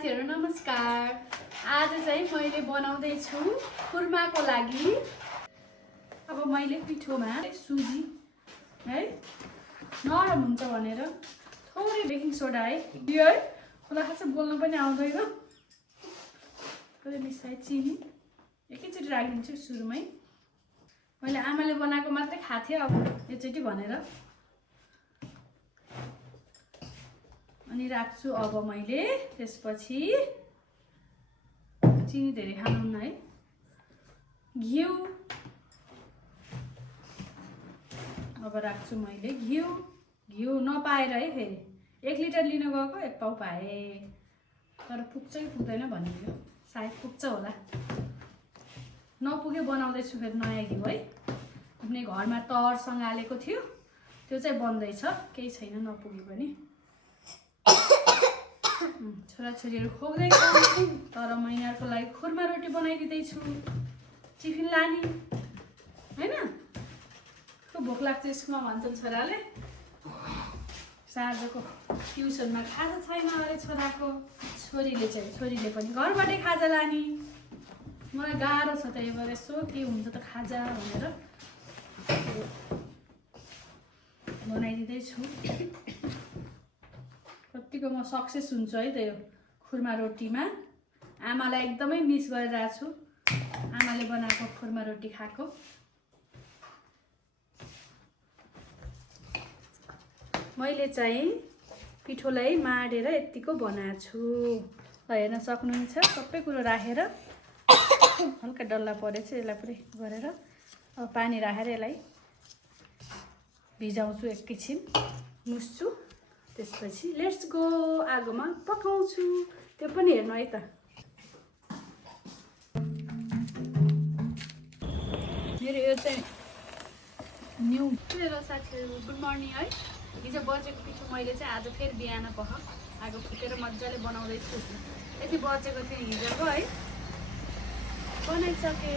साथीहरु नमस्कार। आज चाहिँ मैले बनाउँदै छु खुर्माको लागि। अब मैले पिठोमा सुजी है नरम हुन्छ भनेर थोरै बेकिङ सोडा है दियो है। मलाई खासै बोल्न पनि आउँदैन। अहिले मिसाइ चिनी एकैचोटी राखिदिन्छु सुरुमै। मैले आमाले बनाएको मात्रै खाथे अब एकचोटी भनेर अनि राख्छु। अब मैले त्यसपछि चिनी धेरै हाल्नुहुन्न है। घिउ अब राख्छु मैले घिउ नपाएर है। फेरि 1 लिटर लिन गएको 1 पाउ पाए तर पुग्छ कि पुग्दैन भन्ने सायद पुग्छ होला। नपुगे बनाउँदैछु फेरि नयाँ घिउ है। आफ्नै घरमा तरसँग हालेको थियो त्यो चाहिँ बन्दैछ, केही छैन नपुगे पनि। छोराछोरीहरू खोक्दै तर म यिनीहरूको लागि खुर्मा रोटी बनाइदिँदैछु टिफिन लाने हैन। भोक लाग्छ स्कुलमा भन्छन् छोराले। साँझको ट्युसनमा खाजा छैन अरे छोराको। छोरीले पनि घरबाटै खाजा लाने। मलाई गाह्रो छ त्यही भएर यसो के हुन्छ त खाजा भनेर बनाइदिँदैछु। कतिको म सक्सेस हुन्छु है त्यो खुर्मा रोटीमा। आमालाई एकदमै मिस गरिरहेको छु, आमाले बनाएको खुर्मा रोटी खाएको। मैले चाहिँ पिठोलाई माडेर यतिको बनाएको छु। ल हेर्न सक्नुहुन्छ सबै कुरो राखेर हल्का डल्ला परेछ। यसलाई पुरै गरेर अब पानी राखेर यसलाई भिजाउँछु, एकैछिन मुस्छु। त्यसपछि लेट्स गो आगोमा पकाउँछु। त्यो पनि हेर्नु है त। मेरो यो चाहिँ न्यू मेरो साथीहरु गुड मर्निङ है। हिजो बजेको पिठो मैले चाहिँ आज फेरि बिहान पख आगो फुटेर मजाले बनाउँदैछु। यति बजेको थियो हिजोको है, बनाइसके।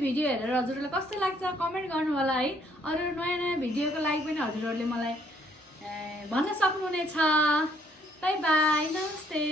भिडियो हेरेर हजुरहरूलाई कस्तो लाग्छ कमेन्ट गर्नु होला है। अरू नयाँ भिडियोको लागि पनि हजुरहरूले मलाई भन्न सक्नुहुनेछ। बाई बाई, नमस्ते।